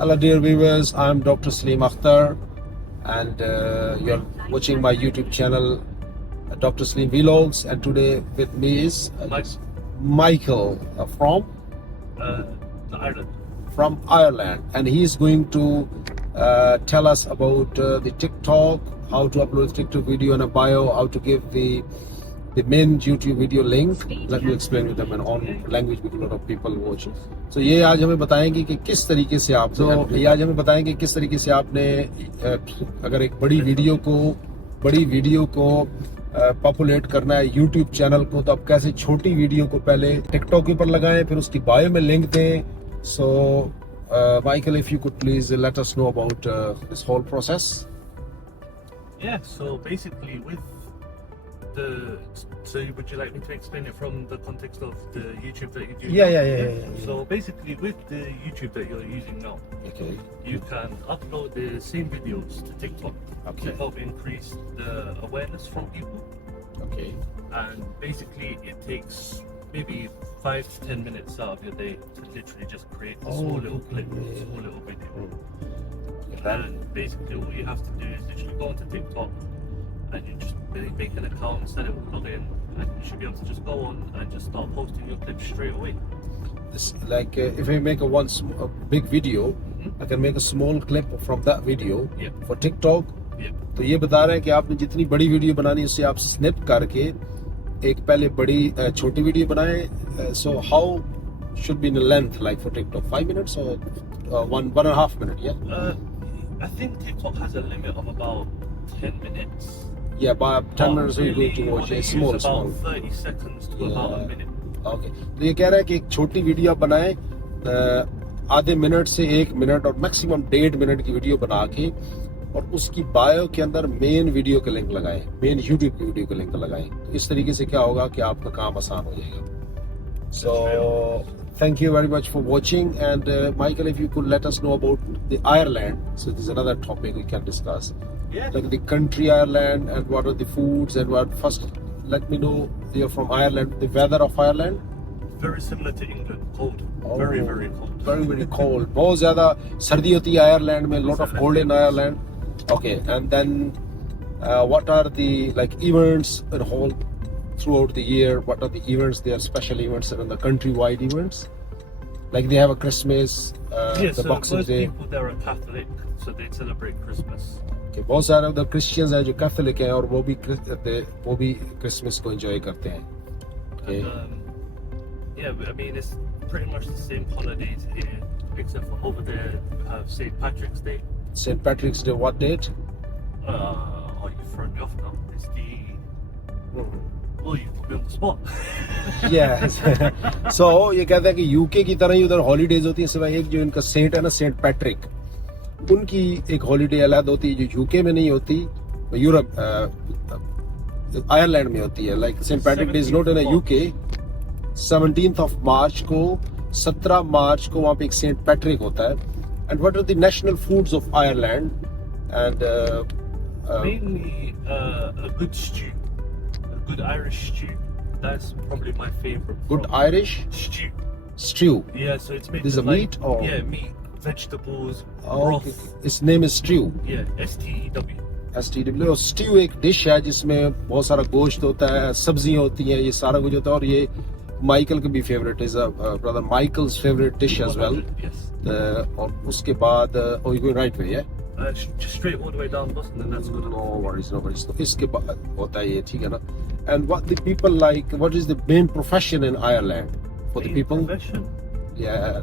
Hello dear viewers, I'm Dr Saleem and you're watching my YouTube channel Dr Saleem Vlogs, and today with me is Michael Ireland. from Ireland, and he's going to tell us about the TikTok, how to upload TikTok video in a bio, how to give the main YouTube video link. Let me explain with them in own language because a lot of people watch. So ये आज हमें बताएंगे कि किस तरीके से आप आपने अगर एक बड़ी वीडियो को पॉपुलेट करना है YouTube चैनल को, तो आप कैसे छोटी वीडियो को पहले TikTok के ऊपर लगाएं, फिर उसकी बायो में लिंक दें. So Michael, if you could please let us know about this whole process. Yeah, so basically so would you like me to explain it from the context of the YouTube that you do? Yeah. So basically with the YouTube that you're using now, Okay. you can upload the same videos to TikTok to help increase the awareness from people. Okay. And basically it takes maybe 5 to 10 minutes out of your day to literally just create a small little clip, small little video. And basically all you have to do is literally go onto TikTok and you just make an account, set it up, log in, and you should be able to just go on and just start posting your clips straight away. This, like if I make a big video, I can make a small clip from that video for TikTok. तो ये बता रहे हैं कि आपने जितनी बड़ी video बनानी है उससे आप स्निप करके एक पहले बड़ी छोटी वीडियो बनाएं. So how should be in the length, like for TikTok, 5 minutes or 1.5 minutes? I think TikTok has a limit of about 10 minutes. Yeah, by 10 minutes you're going to watch a small. About 30 seconds to about a minute. Okay. तो ये कह रहा है कि एक छोटी video आप बनाएं, आधे मिनट से 1 मिनट और मैक्सिमम 1.5 मिनट की वीडियो बना के, और उसकी बायो के अंदर मेन वीडियो का लिंक लगाएं, मेन यूट्यूब की वीडियो का लिंक लगाएं. तो इस तरीके से क्या होगा कि आपका काम आसान हो जाएगा. So thank you very much for watching, and Michael, if you could let us know about the Ireland. So this is another topic we can discuss. Yeah. Like the country Ireland, and what are the foods, and what first let me know you're from Ireland. The weather of Ireland? Very similar to England, cold. Very cold. Very cold. बहुत ज़्यादा सर्दी होती है Ireland में. Lot of cold in Ireland. Okay, and then what are the events in whole throughout the year? What are the events? There are special events and the countrywide events. Like they have a Christmas, the Boxing Day. Most people there are Catholic, so they celebrate Christmas. Okay, बहुत सारे उधर Christians हैं जो Catholic हैं और वो भी Christmas को enjoy करते हैं. Okay. Yeah, I mean it's pretty much the same holidays here, except for over there we have St. Patrick's Day. St. Patrick's Day, what date? Oh, you thrown me off now. It's well, you put me on the spot. Yes. So ये कहते हैं कि UK की तरह ही उधर holidays होती हैं, सिवाय एक जो इनका सेंट है ना, सेंट पैट्रिक, उनकी एक हॉलीडे अलग होती है जो यूके में नहीं होती, यूरोप आयरलैंड में होती है. Like Saint Patrick day is not in UK. 17th of March को, 17 मार्च को वहाँ पे एक सेंट पैट्रिक होता है. And what are the national foods of Ireland? And mainly a good stew, a good Irish stew. That's probably my favorite. Good Irish stew. Yeah, so it's made. This is a meat or meat, vegetables, broth. broth. Its name is stew. Yeah, STEW. STW. और stew एक dish है जिसमें बहुत सारा गोश्त होता है, सब्जियां होती हैं, ये सारा कुछ होता है. और ये माइकल का भी favourite is brother Michael's favorite dish as well. Yes. और उसके बाद oh you go right way, yeah? Just straight all the way down the bus, and then that's good. No worries. तो इसके बाद होता है ये, ठीक है ना? And what the people like? What is the main profession in Ireland for the people? Profession? Yeah.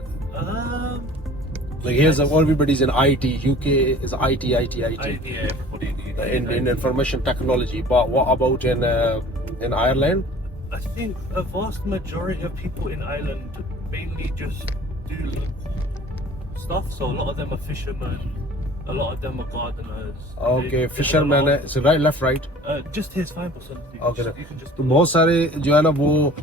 Like here's everybody's in IT. UK is IT. Yeah, everybody in information technology. But what about in Ireland? I think a vast majority of people in Ireland mainly just do stuff. So a lot of them are fishermen, a lot of them are gardeners. Okay, fishermen. So right, left, right. Just here's fine, but Okay. you can just. तो बहुत सारे जो है ना वो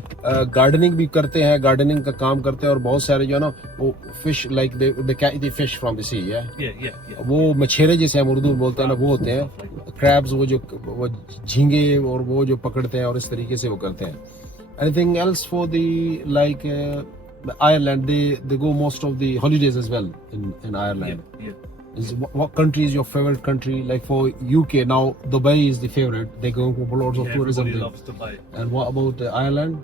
gardening भी करते हैं, गार्डनिंग का काम करते हैं, और बहुत सारे जो है ना वो fish like they catch the fish from the sea, yeah. वो मछेरे जैसे हम उर्दू में बोलते हैं ना, वो होते हैं क्रैब्स, वो झींगे और वो जो पकड़ते हैं और इस तरीके से वो करते हैं. Anything else for the Ireland, they go most of the holidays as well in Ireland. Yeah. What country is your favorite country? Like for UK now, Dubai is the favorite. They go for lots of tourism. Everybody there. loves Dubai. And what about Ireland?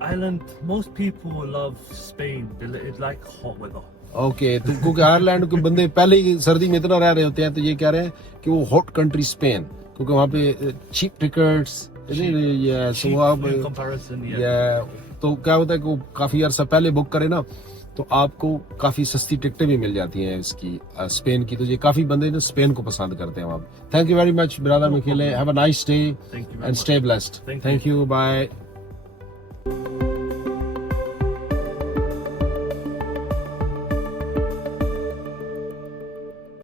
Ireland, most people love Spain. It's like hot weather. Okay तो क्योंकि Ireland के बंदे पहले ही सर्दी में इतना रह रहे होते हैं तो ये कह रहे हैं कि वो हॉट कंट्री स्पेन क्योंकि वहाँ पे cheap tickets In comparison, yeah. तो क्या होता है कि वो काफी अरसा पहले बुक करे ना तो आपको काफी सस्ती टिकटें भी मिल जाती हैं इसकी स्पेन की तो ये काफी बंदे ना स्पेन को पसंद करते हैं वहाँ। Thank you very much brother Michele, have a nice day Thank you very and much. Stay blessed. Thank thank you, bye.